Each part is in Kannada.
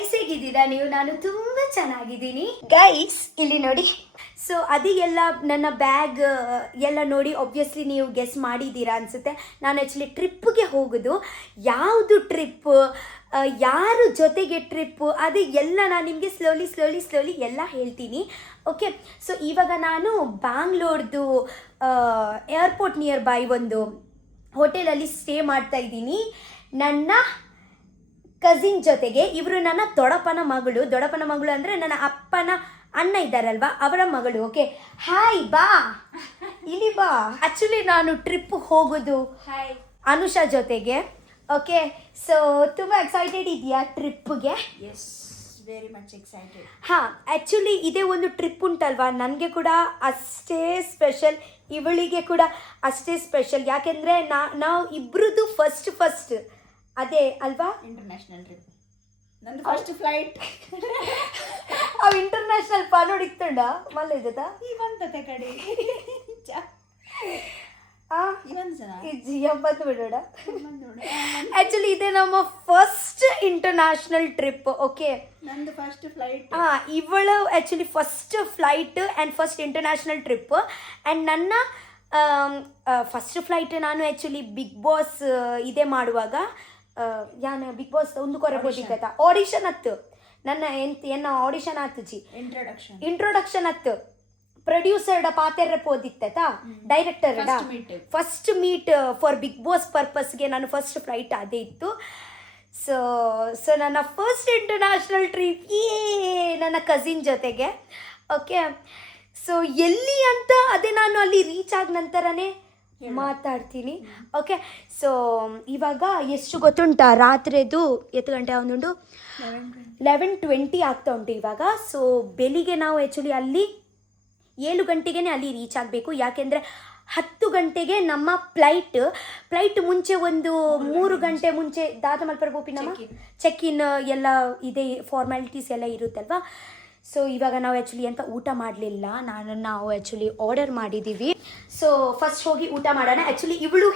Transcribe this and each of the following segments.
ಗೈಸ್ ಹೇಗಿದ್ದೀರಾ ನೀವು? ನಾನು ತುಂಬಾ ಚೆನ್ನಾಗಿದ್ದೀನಿ ಗೈಸ್. ಇಲ್ಲಿ ನೋಡಿ. ಸೊ ಅದು ಎಲ್ಲ ನನ್ನ ಬ್ಯಾಗ್ ಎಲ್ಲ ನೋಡಿ ಆಬ್ವಿಯಸ್ಲಿ ನೀವು ಗೆಸ್ ಮಾಡಿದ್ದೀರಾ ಅನಿಸುತ್ತೆ. ನಾನು ಆ್ಯಕ್ಚುಲಿ ಟ್ರಿಪ್ಗೆ ಹೋಗೋದು. ಯಾವುದು ಟ್ರಿಪ್, ಯಾರು ಜೊತೆಗೆ ಟ್ರಿಪ್ಪು, ಅದು ಎಲ್ಲ ನಾನು ನಿಮಗೆ ಸ್ಲೋಲಿ ಎಲ್ಲ ಹೇಳ್ತೀನಿ. ಓಕೆ, ಸೊ ಇವಾಗ ನಾನು ಬ್ಯಾಂಗ್ಳೂರ್ದು ಏರ್ಪೋರ್ಟ್ ನಿಯರ್ ಬೈ ಒಂದು ಹೋಟೆಲಲ್ಲಿ ಸ್ಟೇ ಮಾಡ್ತಾ ಇದ್ದೀನಿ ನನ್ನ ಕಸಿನ್ ಜೊತೆಗೆ. ಇವರು ನನ್ನ ದೊಡ್ಡಪ್ಪನ ಮಗಳು ಅಂದರೆ ನನ್ನ ಅಪ್ಪನ ಅಣ್ಣ ಇದ್ದಾರಲ್ವಾ, ಅವರ ಮಗಳು. ಓಕೆ, ಹಾಯ್, ಬಾ ಇಲ್ಲಿ ಬಾ. ಆ್ಯಕ್ಚುಲಿ ನಾನು ಟ್ರಿಪ್ ಹೋಗೋದು ಅನುಷಾ ಜೊತೆಗೆ. ಓಕೆ, ಸೊ ತುಂಬ ಎಕ್ಸೈಟೆಡ್ ಇದೆಯಾ ಟ್ರಿಪ್ಗೆ? Yes, very much excited. ಹಾಂ, ಆ್ಯಕ್ಚುಲಿ ಇದೇ ಒಂದು ಟ್ರಿಪ್ ಉಂಟಲ್ವಾ, ನನಗೆ ಕೂಡ ಅಷ್ಟೇ ಸ್ಪೆಷಲ್, ಇವಳಿಗೆ ಕೂಡ ಅಷ್ಟೇ ಸ್ಪೆಷಲ್. ಯಾಕೆಂದರೆ ನಾವು ಇಬ್ಬರದ್ದು ಫಸ್ಟ್ ಅದೇ ಅಲ್ವಾ ಇಂಟರ್ನ್ಯಾಷನಲ್ ಟ್ರಿಪ್. ನಂದು ಫಸ್ಟ್ ಫ್ಲೈಟ್. ಅವು ಇಂಟರ್ನ್ಯಾಷನಲ್ ಪಾನೋಡಿಕ್ತಂಡ ಮಲ್ಲ ಇದ್ದದ ಇವಂತತೆ ಕಡೆ ಬಂದು ಬಿಡೋಣ. ಆ್ಯಕ್ಚುಲಿ ಇದೆ ನಮ್ಮ ಫಸ್ಟ್ ಇಂಟರ್ನ್ಯಾಷನಲ್ ಟ್ರಿಪ್. ಓಕೆ, ನಂದು ಫಸ್ಟ್ ಫ್ಲೈಟ್. ಇವಳು actually first flight and first international trip. And ನನ್ನ ಫಸ್ಟ್ ಫ್ಲೈಟ್ ನಾನು ಆ್ಯಕ್ಚುಲಿ ಬಿಗ್ ಬಾಸ್ ಇದೇ ಮಾಡುವಾಗ ಯಾನು ಬಿಗ್ ಬಾಸ್ ಒಂದು ಕೊರಬೋದಿತ್ತ ಆಡಿಷನ್ ಹತ್ತು ನನ್ನ ಎನ್ನ ಆಡಿಷನ್ ಆತು ಜಿ ಇಂಟ್ರೊಡಕ್ಷನ್ ಹತ್ತು ಪ್ರೊಡ್ಯೂಸರ್ಡ ಪಾತೆರ್ರೆ ಪೋದಿತ್ತ director first meet for big boss ಪರ್ಪಸ್ಗೆ ನಾನು ಫಸ್ಟ್ ಫ್ಲೈಟ್ ಅದೇ ಇತ್ತು. ಸೊ ನನ್ನ ಫಸ್ಟ್ ಇಂಟರ್ನ್ಯಾಷನಲ್ ಟ್ರಿಪ್ ನನ್ನ ಕಸಿನ್ ಜೊತೆಗೆ. ಓಕೆ, ಸೊ ಎಲ್ಲಿ ಅಂತ ಅದೇ ನಾನು ಅಲ್ಲಿ ರೀಚ್ ಆದ ನಂತರನೇ ಮಾತಾಡ್ತೀನಿ. ಓಕೆ, ಸೊ ಇವಾಗ ಎಷ್ಟು ಗೊತ್ತುಂಟಾ, ರಾತ್ರಿದು ಎಷ್ಟು ಗಂಟೆ ಒಂದುಂಟು 11:20 ಆಗ್ತಾ ಉಂಟು ಇವಾಗ. ಸೊ ಬೆಳಿಗ್ಗೆ ನಾವು ಆ್ಯಕ್ಚುಲಿ ಅಲ್ಲಿ 7 ಗಂಟೆಗೆ ಅಲ್ಲಿ ರೀಚ್ ಆಗಬೇಕು. ಯಾಕೆಂದರೆ 10 ಗಂಟೆಗೆ ನಮ್ಮ ಫ್ಲೈಟ್ ಮುಂಚೆ ಒಂದು 3 ಗಂಟೆ ಮುಂಚೆ ದಾದ ಮಲ್ಪರ ಗೋಪಿ ನಮ್ಮ ಚೆಕ್ ಇನ್ ಎಲ್ಲ ಇದೆ, ಫಾರ್ಮ್ಯಾಲಿಟೀಸ್ ಎಲ್ಲ ಇರುತ್ತಲ್ವಾ. ಸೊ ಇವಾಗ ನಾವು ಆ್ಯಕ್ಚುಲಿ ಅಂತ ಊಟ ಮಾಡಲಿಲ್ಲ, ನಾವು ಆ್ಯಕ್ಚುಲಿ ಆರ್ಡರ್ ಮಾಡಿದ್ದೀವಿ. ಸೊ ಫಸ್ಟ್ ಹೋಗಿ ಊಟ ಮಾಡೋಣ. ಆ್ಯಕ್ಚುಲಿ ಇವಳು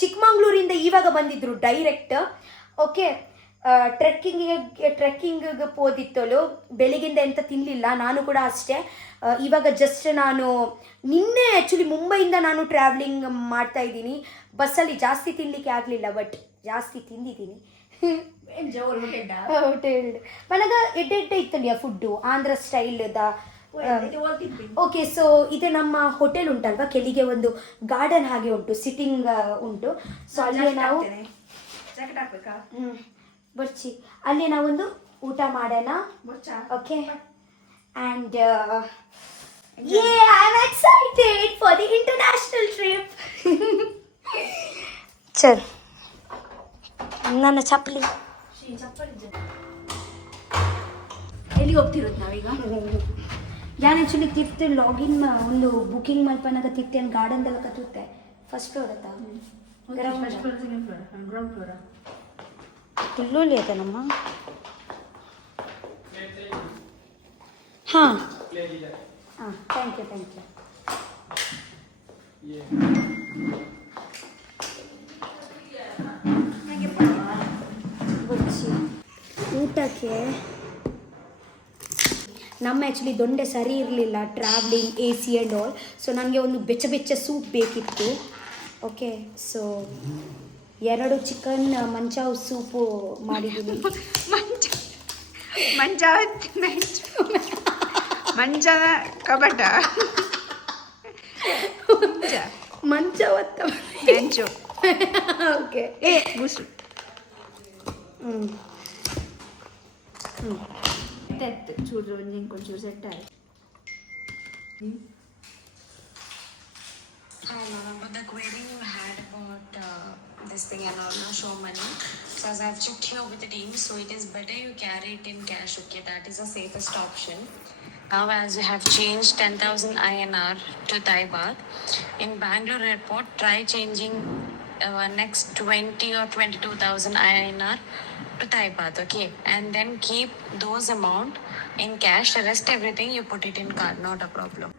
ಚಿಕ್ಕಮಂಗ್ಳೂರಿಂದ ಇವಾಗ ಬಂದಿದ್ರು ಡೈರೆಕ್ಟ್. ಓಕೆ, ಟ್ರೆಕ್ಕಿಂಗಿಗೆ ಹೋದಿತ್ತಳು. ಬೆಳಿಗ್ಗಿಂದ ಎಂತ ತಿನ್ನಲಿಲ್ಲ, ನಾನು ಕೂಡ ಅಷ್ಟೇ. ಇವಾಗ ಜಸ್ಟ್ ನಾನು ನಿನ್ನೆ ಆ್ಯಕ್ಚುಲಿ ಮುಂಬೈಯಿಂದ ನಾನು ಟ್ರಾವೆಲಿಂಗ್ ಮಾಡ್ತಾ ಇದ್ದೀನಿ. ಬಸ್ಸಲ್ಲಿ ಜಾಸ್ತಿ ತಿನ್ನಲಿಕ್ಕೆ ಆಗಲಿಲ್ಲ, ಬಟ್ ಜಾಸ್ತಿ ತಿಂದಿದ್ದೀನಿ. ಹೋಟೆಲ್ ಮನಗ ಎಡ್ಡೆ ಇತ್ತಲ್ಲ ಫುಡ್ಡು ಆಂಧ್ರ ಸ್ಟೈಲ್ದ. ಓಕೆ, ಸೊ ಇದು ನಮ್ಮ ಹೋಟೆಲ್ ಉಂಟಲ್ವಾ, ಕೆಳಗೆ ಒಂದು ಗಾರ್ಡನ್ ಹಾಗೆ ಉಂಟು, ಸಿಟ್ಟಿಂಗ್ ಉಂಟು. ಸೊ ಅಲ್ಲಿ ನಾವು ಬರ್ಚಿ ಅಲ್ಲಿ ನಾವೊಂದು ಊಟ ಮಾಡೋಣ. Okay, and I am excited for the international trip. ಚಲ್, ನನ್ನ ಚಪ್ಪಲಿ ಎಲ್ಲಿ ಹೋಗ್ತಿರೋದು ನಾವೀಗ? ನಾನು ಆ್ಯಕ್ಚುಲಿ ತಿರ್ತಿ ಲಾಗಿನ್ ಒಂದು ಬುಕಿಂಗ್ ಮಲ್ಪನಾಗ ತಿರ್ತೇನೆ ಗಾರ್ಡನ್ದಾಗ ಕತ್ತುತ್ತೆ. ಫಸ್ಟ್ ಫ್ಲೋರ್ ಅತ್ತ ಗ್ರೌಂಡ್ ಫ್ಲೋರ ತುಳ್ಳೂಲಿ ಆಯ್ತಾ ನಮ್ಮ. ಹಾಂ ಥ್ಯಾಂಕ್ ಯು. ಊಟಕ್ಕೆ ನಮ್ಮ ಆ್ಯಕ್ಚುಲಿ ದೊಂಡೆ ಸರಿ ಇರಲಿಲ್ಲ, travelling AC and all. So ನನಗೆ ಒಂದು ಬೆಚ್ಚ ಸೂಪ್ ಬೇಕಿತ್ತು. ಓಕೆ, ಸೊ 2 ಚಿಕನ್ ಮಂಚಾವ್ ಸೂಪು ಮಾಡಿದ್ದೀನಿ. ಮಂಜಾವ ಕಬಟ ಮಂಚವತ್ತ ಮಂಚು. ಓಕೆ, ಬೂಸು ಚೂರು ಒಂಚೂರು ಸೆಟ್ ಆಯ್ತು. But the query you had about this thing and all, no show money. So as I've checked here with the team, so it is better you carry it in cash. Okay, that is the safest option. Now as you have changed 10,000 INR to Thai baht in Bangalore airport, try changing next 20 or 22,000 INR to Thai baht. Okay, and then keep those amount in cash. The rest everything you put it in card, not a problem.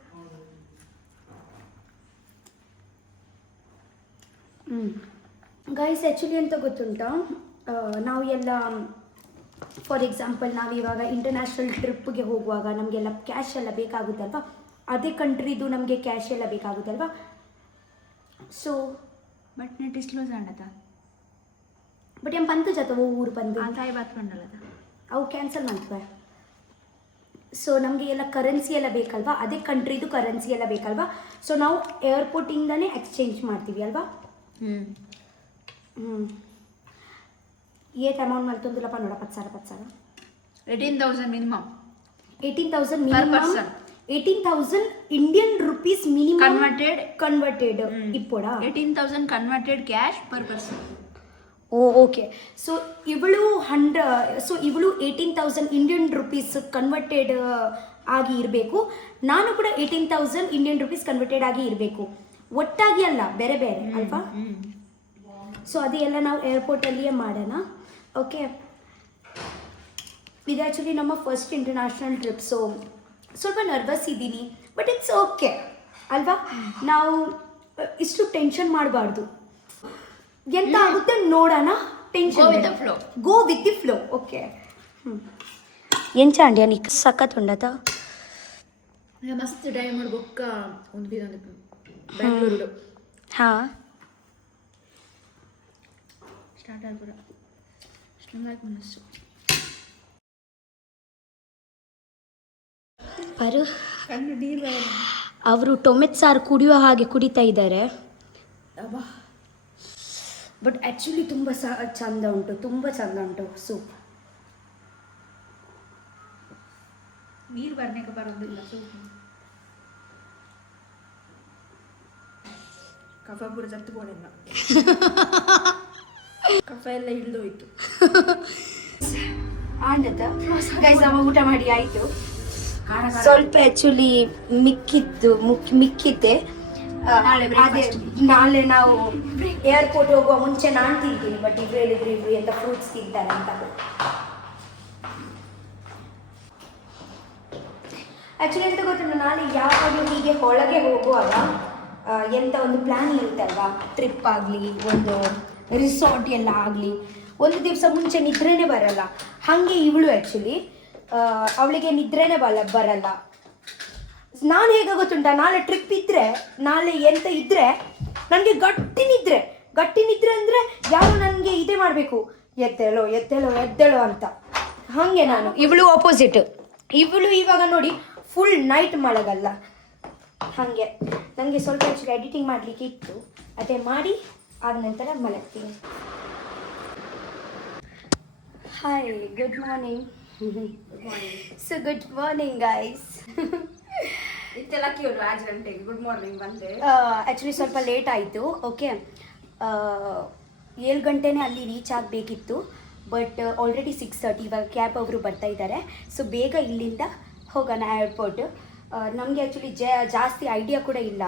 Guys actually ಅಂತ ಗೊತ್ತುಂಟಾ, ನಾವು ಎಲ್ಲ ಫಾರ್ ಎಕ್ಸಾಂಪಲ್ ನಾವು ಇವಾಗ ಇಂಟರ್ನ್ಯಾಷನಲ್ ಟ್ರಿಪ್ಗೆ ಹೋಗುವಾಗ ನಮಗೆಲ್ಲ ಕ್ಯಾಶ್ ಎಲ್ಲ ಬೇಕಾಗುತ್ತಲ್ವಾ, ಅದೇ ಕಂಟ್ರಿದು ನಮಗೆ ಕ್ಯಾಶ್ ಎಲ್ಲ ಬೇಕಾಗುತ್ತಲ್ವಾ. ಸೊ ಬಟ್ ನೆಟ್ ಇಸ್ಲೋ ಜಾಣತ ಬಟ್ ಏನು ಬಂತು ಜತ ಊರು ಬಂದು ಆದಾಯ ಬಾತ್ ಬಂಡಲದ ಅವು ಕ್ಯಾನ್ಸಲ್ ಮಾಡ್ತವೆ. ಸೊ ನಮಗೆ ಎಲ್ಲ ಕರೆನ್ಸಿ ಎಲ್ಲ ಬೇಕಲ್ವಾ, ಅದೇ ಕಂಟ್ರಿದು ಕರೆನ್ಸಿ ಎಲ್ಲ ಬೇಕಲ್ವಾ. ಸೊ ನಾವು ಏರ್ಪೋರ್ಟಿಂದನೇ ಎಕ್ಸ್ಚೇಂಜ್ ಮಾಡ್ತೀವಿ ಅಲ್ವಾ. ಏಟ್ ಅಮೌಂಟ್ ಮಲ್ತೊಂದಿಲ್ಲಪ್ಪ ನೋಡ 10,000 18,000 minimum 18,000 Per minimum person. 18,000 Indian rupees minimum converted ಇಪ್ಪೋಡ 18,000 converted cash per person. Okay. So ಇವಳು 18,000 ಇಂಡಿಯನ್ ರುಪೀಸ್ ಕನ್ವರ್ಟೆಡ್ ಆಗಿ ಇರಬೇಕು, ನಾನು ಕೂಡ 18,000 ಇಂಡಿಯನ್ ರುಪೀಸ್ ಕನ್ವರ್ಟೆಡ್ ಆಗಿ ಇರಬೇಕು, ಒಟ್ಟಾಗಿ ಅಲ್ಲ, ಬೇರೆ ಬೇರೆ ಅಲ್ವಾ. ಸೊ ಅದೆಲ್ಲ ನಾವು ಏರ್ಪೋರ್ಟಲ್ಲಿಯೇ ಮಾಡೋಣ. ಓಕೆ, ಇದು ಆ್ಯಕ್ಚುಲಿ ನಮ್ಮ ಫಸ್ಟ್ ಇಂಟರ್ನ್ಯಾಷನಲ್ ಟ್ರಿಪ್. ಸೊ ಸ್ವಲ್ಪ ನರ್ವಸ್ ಇದ್ದೀನಿ, ಬಟ್ ಇಟ್ಸ್ ಓಕೆ ಅಲ್ವಾ. ನಾವು ಇಷ್ಟು ಟೆನ್ಷನ್ ಮಾಡಬಾರ್ದು, ಎಂತ ಆಗುತ್ತೆ ನೋಡೋಣ, tension go with the flow. Okay, ಎಂಚ ಅಂಡ್ಯಾ ನೀ ಸಖತ್ ಉಂಡತ ಮಸ್ತ್ ಟೈಮ್ ಬೊಕ್ಕ ಒಂದು ಬೆಂಗಳೂರು ಹಾಂ ಸ್ಟಾರ್ಟ್ ಆಗ್ಬಿಡ ಅಷ್ಟೊಂದಾಗಿ ಮನಸ್ಸು ಪರು ಕಣ್ಣು ನೀರು ಅವರು ಟೊಮೆಟೊ ಸಾರು ಕುಡಿಯೋ ಹಾಗೆ ಕುಡಿತಾ ಇದ್ದಾರೆ. ಬಟ್ ಆ್ಯಕ್ಚುಲಿ ತುಂಬ ಚಂದ ಉಂಟು, ತುಂಬ ಚಂದ ಉಂಟು ಸೂಪ್. ನೀರು ಬರ್ನೇಕ ಬರೋದಿಲ್ಲ ಸೂಪ್. ಕಫ ಪೂರ ಜತ್ತು ಬೋಡಿಲ್ಲ, ಕಫ ಎಲ್ಲ ಹಿಡಿದೋಯ್ತು. ಗೈಸ್ ನಾವು ಊಟ ಮಾಡಿ ಆಯಿತು. ಸ್ವಲ್ಪ ಆ್ಯಕ್ಚುಲಿ ಮಿಕ್ಕಿತ್ತೆ. ಅದೇ ನಾಳೆ ನಾವು ಏರ್ಪೋರ್ಟ್ ಹೋಗುವ ಮುಂಚೆ ನಾನು ತಿಂತೀನಿ, ಬಟ್ ಇಬ್ರು ಹೇಳಿದ್ರು ಇಬ್ರು ಎಂತ ಫ್ರೂಟ್ಸ್ ತಿಂತಾರೆ ಅಂತ. ಆ್ಯಕ್ಚುಲಿ ಎಂತ ಗೊತ್ತುಂಟು, ನಾಳೆ ಯಾವಾಗಲೂ ಹೀಗೆ ಒಳಗೆ ಹೋಗುವಾಗ ಎಂಥ ಒಂದು ಪ್ಲ್ಯಾನ್ ಇರುತ್ತಲ್ವಾ, ಟ್ರಿಪ್ ಆಗಲಿ ಒಂದು ರಿಸಾರ್ಟ್ ಎಲ್ಲ ಆಗಲಿ, ಒಂದು ದಿವಸ ಮುಂಚೆ ನಿದ್ರೆನೇ ಬರಲ್ಲ. ಹಾಗೆ ಇವಳು ಆ್ಯಕ್ಚುಲಿ ಅವಳಿಗೆ ನಿದ್ರೆನೇ ಬರಲ್ಲ. ನಾನು ಹೇಗೆ ಗೊತ್ತುಂಟ, ನಾಳೆ ಟ್ರಿಪ್ ಇದ್ದರೆ, ನಾಳೆ ಎಂತ ಇದ್ದರೆ ನನಗೆ ಗಟ್ಟಿ ನಿದ್ರೆ ಅಂದರೆ ಯಾರು ನನಗೆ ಇದೇ ಮಾಡಬೇಕು, ಎದ್ದೇಳೋ ಅಂತ. ಹಾಗೆ ನಾನು, ಇವಳು ಆಪೋಸಿಟ್. ಇವಳು ಇವಾಗ ನೋಡಿ ಫುಲ್ ನೈಟ್ ಮಲಗಲ್ಲ. ಹಾಗೆ ನನಗೆ ಸ್ವಲ್ಪ ಆ್ಯಕ್ಚುಲಿ ಎಡಿಟಿಂಗ್ ಮಾಡಲಿಕ್ಕೆ ಇತ್ತು, ಅದೇ ಮಾಡಿ ಆದ ನಂತರ ಮಲಗ್ತೀನಿ. Hi, good morning. So good morning guys. ಇತ್ತೆಲ್ಲ ಕೇಳು 5 ಗಂಟೆಗೆ ಗುಡ್ ಮಾರ್ನಿಂಗ್ ಬಂದೆ. ಆ್ಯಕ್ಚುಲಿ ಸ್ವಲ್ಪ ಲೇಟ್ ಆಯಿತು. ಓಕೆ, 7 ಗಂಟೆನೇ ಅಲ್ಲಿ ರೀಚ್ ಆಗಬೇಕಿತ್ತು, ಬಟ್ ಆಲ್ರೆಡಿ 6:30. ಇವಾಗ ಕ್ಯಾಬ್ ಅವರು ಬರ್ತಾ ಇದ್ದಾರೆ. ಸೊ ಬೇಗ ಇಲ್ಲಿಂದ ಹೋಗೋಣ ಏರ್ಪೋರ್ಟ್. ನಮಗೆ ಆ್ಯಕ್ಚುಲಿ ಜಾಸ್ತಿ ಐಡಿಯಾ ಕೂಡ ಇಲ್ಲ,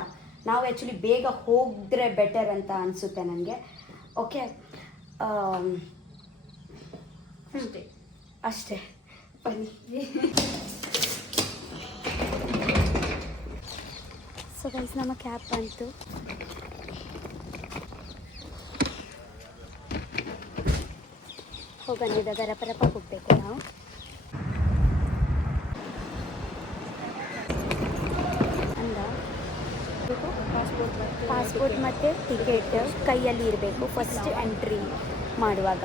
ನಾವು ಆ್ಯಕ್ಚುಲಿ ಬೇಗ ಹೋಗಿದ್ರೆ ಬೆಟರ್ ಅಂತ ಅನಿಸುತ್ತೆ ನನಗೆ. ಓಕೆ, ಅಷ್ಟೇ ಬನ್ನಿ. ಸೊ ಗೈಸ್ ನಮ್ಮ ಕ್ಯಾಬ್ ಬಂತು. ಹೋಗೋಣ, ಇವಾಗ ರಪ ಹೋಗಬೇಕು ನಾವು. ಪಾಸ್ಪೋರ್ಟ್ ಮತ್ತು ಟಿಕೆಟ್ ಕೈಯಲ್ಲಿ ಇರಬೇಕು ಫಸ್ಟ್ ಎಂಟ್ರಿ ಮಾಡುವಾಗ.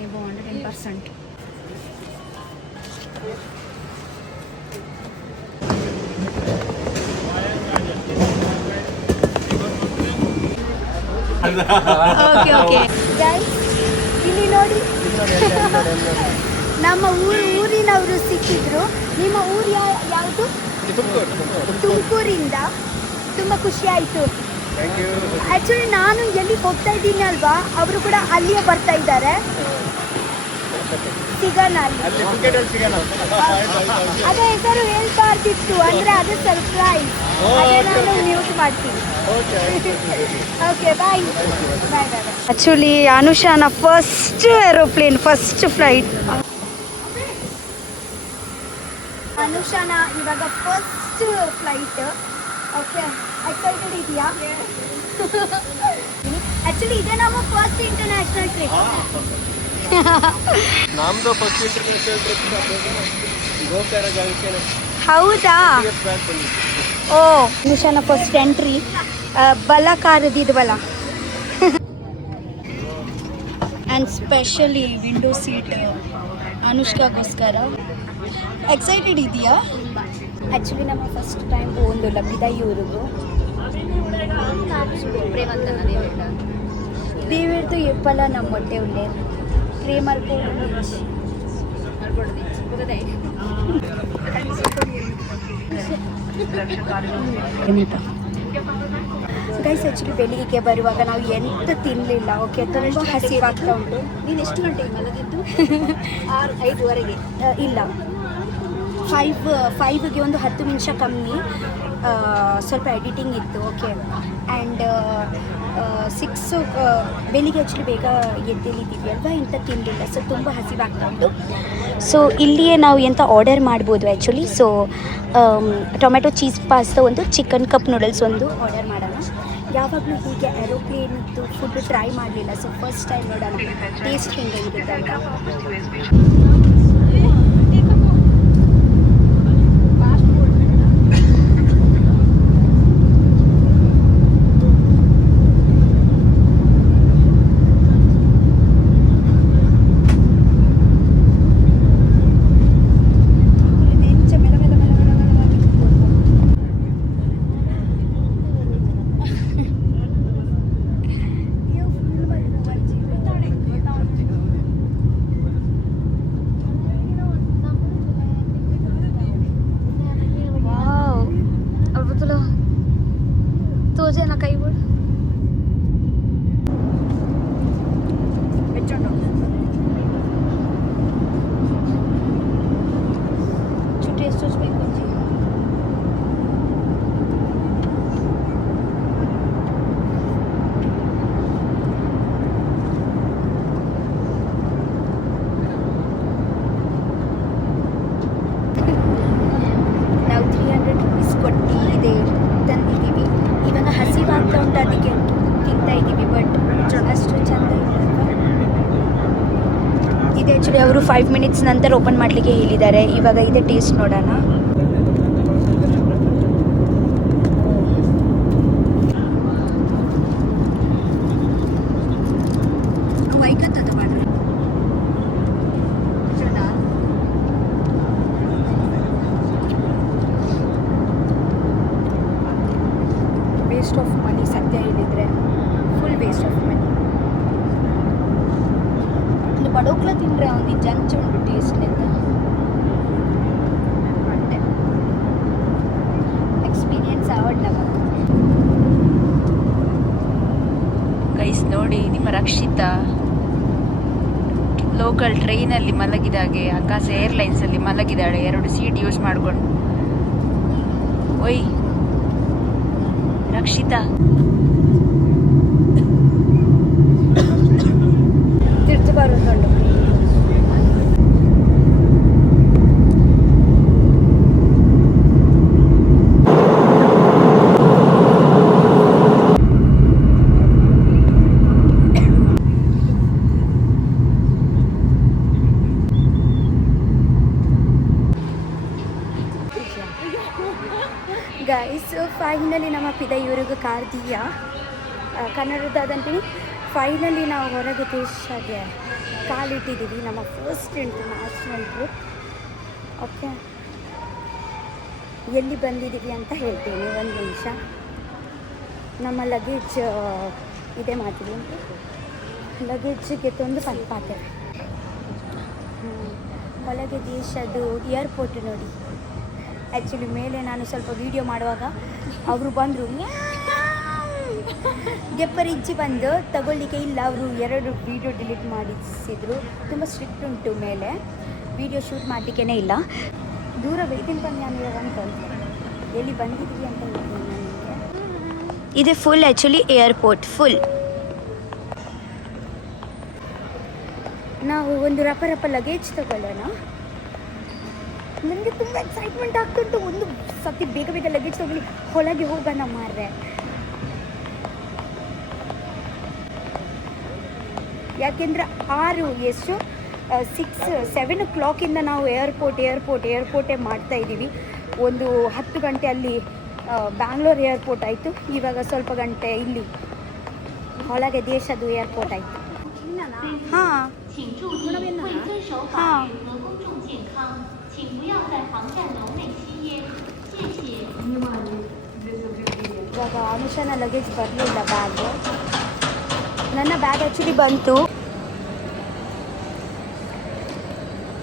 ನೀವು 110%. ಓಕೆ ಗೈಸ್, ಇಲ್ಲಿ ನೋಡಿ ನಮ್ಮ ಊರಿನವರು ಸಿಕ್ಕಿದ್ರು. ನಿಮ್ಮ ಊರು ಯಾವುದು? ತುಮಕೂರಿಂದ. ತುಂಬ ಖುಷಿ ಆಯಿತು. ಆ್ಯಕ್ಚುಲಿ ನಾನು ಎಲ್ಲಿ ಹೋಗ್ತಾ ಇದ್ದೀನಿ ಅಲ್ವಾ, ಅವರು ಕೂಡ ಅಲ್ಲಿಯೇ ಬರ್ತಾ ಇದ್ದಾರೆ. ಸಿಗೋಣ ಅಲ್ಲಿ. ಅದೇ ಹೆಸರು ಹೇಳ್ಬಾರ್ದಿತ್ತು, ಅಂದರೆ ಅದು ಸರ್ಪ್ರೈಸ್, ಅದೇ ನಾನು ಮ್ಯೂಟ್ ಮಾಡ್ತೀನಿ. Okay, bye. ಆ್ಯಕ್ಚುಲಿ ಅನುಷಾನ ಫಸ್ಟ್ ಏರೋಪ್ಲೇನ್, ಫಸ್ಟ್ ಫ್ಲೈಟ್. ಅನುಷಾನ ಇವಾಗ ಫಸ್ಟ್ ಫ್ಲೈಟ್. ಓಕೆ ಎಕ್ಸೈಟೆಡ್ ಇದೆಯಾ? ಆ್ಯಕ್ಚುಲಿ ಇದೇ ನಮ್ಮ ಫಸ್ಟ್ ಇಂಟರ್ನ್ಯಾಷನಲ್ ಟ್ರಿಪ್. ನಮ್ದು ಫಸ್ಟ್ ಇಂಟರ್ನ್ಯಾಷನಲ್ ಟ್ರಿಪ್ ಗೋಕರ ಜಾಗಕ್ಕೆ ಹೌದಾ? ಓ ನಿಶಾನ ಫಸ್ಟ್ ಎಂಟ್ರಿ ಬಲ ಕಾರದಿದ್ವಲ್ಲ. ಆ್ಯಂಡ್ ಸ್ಪೆಷಲಿ ವಿಂಡೋ ಸೀಟ್ ಅನುಷ್ಕಾಗೋಸ್ಕರ. ಎಕ್ಸೈಟೆಡ್ ಇದೆಯಾ? ಆ್ಯಕ್ಚುಲಿ ನಮ್ಮ ಫಸ್ಟ್ ಟೈಮ್ ಒಂದು ಲಬ್ಬಿದಾಯಿ ಊರಿಗೂ ದೇವೇರ್ದು ಎಪ್ಪಲ್ಲ ನಮ್ಮ ಹೊಟ್ಟೆ ಉಳ್ಳೆ ಪ್ರೇಮರ್ಗೂ ಗೈಸ್ ಆ್ಯಕ್ಚುಲಿ ಬೆಳಿಗ್ಗೆ ಬರುವಾಗ ನಾವು ಎಂತ ತಿನ್ನಲಿಲ್ಲ. ಓಕೆ, ತುಂಬ ಹಸಿವಾಗ್ತಾ ಉಂಟು. ನೀನು ಎಷ್ಟು ಗಂಟೆಗೆ ಮಲಗಿದ್ದು? 5:30 ಇಲ್ಲ, 5ಗೆ ಒಂದು 10 ನಿಮಿಷ ಕಮ್ಮಿ. ಸ್ವಲ್ಪ ಎಡಿಟಿಂಗ್ ಇತ್ತು. ಓಕೆ, ಆ್ಯಂಡ್ 6 ಬೆಳಿಗ್ಗೆ ಆ್ಯಕ್ಚುಲಿ ಬೇಗ ಎದ್ದೇಳಿದ್ದೀವಿ ಅಲ್ವಾ, ಇಂಥ ತಿನ್ನಲಿಲ್ಲ. ಸೊ ತುಂಬ ಹಸಿವಾಗ್ತಾ ಉಂಟು. ಸೊ ಇಲ್ಲಿಯೇ ನಾವು ಎಂತ ಆರ್ಡರ್ ಮಾಡ್ಬೋದು actually. So tomato cheese pasta ಒಂದು, ಚಿಕನ್ ಕಪ್ ನೂಡಲ್ಸ್ ಒಂದು ಆರ್ಡರ್ ಮಾಡೋಣ. ಯಾವಾಗಲೂ ಹೀಗೆ ಏರೋಪ್ಲೇನಿದ್ದು ಫುಡ್ ಟ್ರೈ ಮಾಡಲಿಲ್ಲ. ಸೊ ಫಸ್ಟ್ ಟೈಮ್ ನೋಡೋಣ ಟೇಸ್ಟ್ ಹೇಗೆ ಇರುತ್ತೆ ಅಂತ. ಆ್ಯಕ್ಚುಲಿ ಅವರು 5 ಮಿನಿಟ್ಸ್ ನಂತರ ಓಪನ್ ಮಾಡಲಿಕ್ಕೆ ಹೇಳಿದ್ದಾರೆ. ಇವಾಗ ಇದೆ ಟೇಸ್ಟ್ ನೋಡೋಣ. ವೇಸ್ಟ್ ಆಫ್ ಮನಿ ಸತ್ಯ ಹೇಳಿದರೆ ಫುಲ್ ವೇಸ್ಟ್ ಆಫ್ ಮನಿ. ಬಡೋಕ್ಲ ತಿಂದರೆ ಒಂದು ಜಂಚು ಉಂಟು ಟೇಸ್ಟ್ನಿಂದ. ಎಕ್ಸ್ಪೀರಿಯನ್ಸ್ ಆವಡ್ಲ ಗೈಸ್ ನೋಡಿ, ನಿಮ್ಮ ರಕ್ಷಿತಾ ಲೋಕಲ್ ಟ್ರೈನಲ್ಲಿ ಮಲಗಿದಾಗೆ ಆಕಾಶ ಏರ್ಲೈನ್ಸಲ್ಲಿ ಮಲಗಿದಾಳೆ 2 ಸೀಟ್ ಯೂಸ್ ಮಾಡಿಕೊಂಡು. ಓಯ್ ರಕ್ಷಿತಾ, ತಿರ್ತು ಬರೋದು. ಗೈಸ್ ಫೈನಲಿ ನಮ್ಮ ಪಿದಯೂರಿಗೆ ಕಾರ್ದಿಯ ಕನ್ನಡದಂತೀನಿ. ಫೈನಲಿ ನಾವು ಹೊರಗೆ ದೇಶಕ್ಕೆ ಕಾಲಿಟ್ಟಿದ್ದೀವಿ. ನಮ್ಮ ಫಸ್ಟ್ ಇಂಟರ್ನ್ಯಾಷನಲ್ ಟ್ರಿಪ್. ಓಕೆ, ಎಲ್ಲಿ ಬಂದಿದ್ದೀವಿ ಅಂತ ಹೇಳ್ತೀನಿ, ಒಂದು ನಿಮಿಷ. ನಮ್ಮ ಲಗೇಜ್ ಇದೆ ಮಾಡ್ತೀವಿ. ಲಗೇಜ್ಗೆ ತಂದು ಪಂಪಾತೆ ಒಳಗೆ ದೇಶದ್ದು ಏರ್ಪೋರ್ಟ್ ನೋಡಿ. ಆ್ಯಕ್ಚುಲಿ ಮೇಲೆ ನಾನು ಸ್ವಲ್ಪ ವೀಡಿಯೋ ಮಾಡುವಾಗ ಅವರು ಬಂದರು, ಗೆಪ್ಪರಿಜ್ಜಿ ಬಂದು ತಗೊಳ್ಳಿಕ್ಕೆ ಇಲ್ಲ. ಅವರು 2 ವೀಡಿಯೋ ಡಿಲೀಟ್ ಮಾಡಿಸಿದ್ರು. ತುಂಬ ಸ್ಟ್ರಿಕ್ಟ್ ಉಂಟು ಮೇಲೆ, ವೀಡಿಯೋ ಶೂಟ್ ಮಾಡಲಿಕ್ಕೇ ಇಲ್ಲ. ದೂರ ಬೇಯ್ತಿನ ಪಂದ್ಯ ಅಂತ ಎಲ್ಲಿ ಬಂದಿದ್ದೀವಿ ಅಂತ ಹೇಳ್ತೀನಿ ನನಗೆ. ಇದು ಫುಲ್ ಆ್ಯಕ್ಚುಲಿ ಏರ್ಪೋರ್ಟ್ ಫುಲ್. ನಾವು ಒಂದು ರಪ ಲಗೇಜ್ ತಗೊಳ್ಳೋಣ. ನನಗೆ ತುಂಬ ಎಕ್ಸೈಟ್ಮೆಂಟ್ ಆಗ್ತುಂಟು. ಒಂದು ಸತಿ ಬೇಗ ಬೇಗ ಲಗೇಜ್ ತಗೊಳ್ಳಿ, ಒಳಗೆ ಹೋಗೋಣ ಮಾರ್ರೆ. ಯಾಕೆಂದರೆ 7 o'clock ನಾವು ಏರ್ಪೋರ್ಟೇ ಮಾಡ್ತಾಯಿದ್ದೀವಿ. ಒಂದು 10 ಗಂಟೆ ಅಲ್ಲಿ ಬ್ಯಾಂಗ್ಳೂರ್ ಏರ್ಪೋರ್ಟ್ ಆಯಿತು. ಇವಾಗ ಸ್ವಲ್ಪ ಗಂಟೆ ಇಲ್ಲಿ ಒಳಗೆ ದೇಶದ ಏರ್ಪೋರ್ಟ್ ಆಯಿತು. ಹಾಂ ಹಾಂ ಇವಾಗ ಅನುಷನ ಲಗೇಜ್ ಬರಲಿಲ್ಲ. ನನ್ನ ಬ್ಯಾಗ್ ಆ್ಯಕ್ಚುಲಿ ಬಂತು.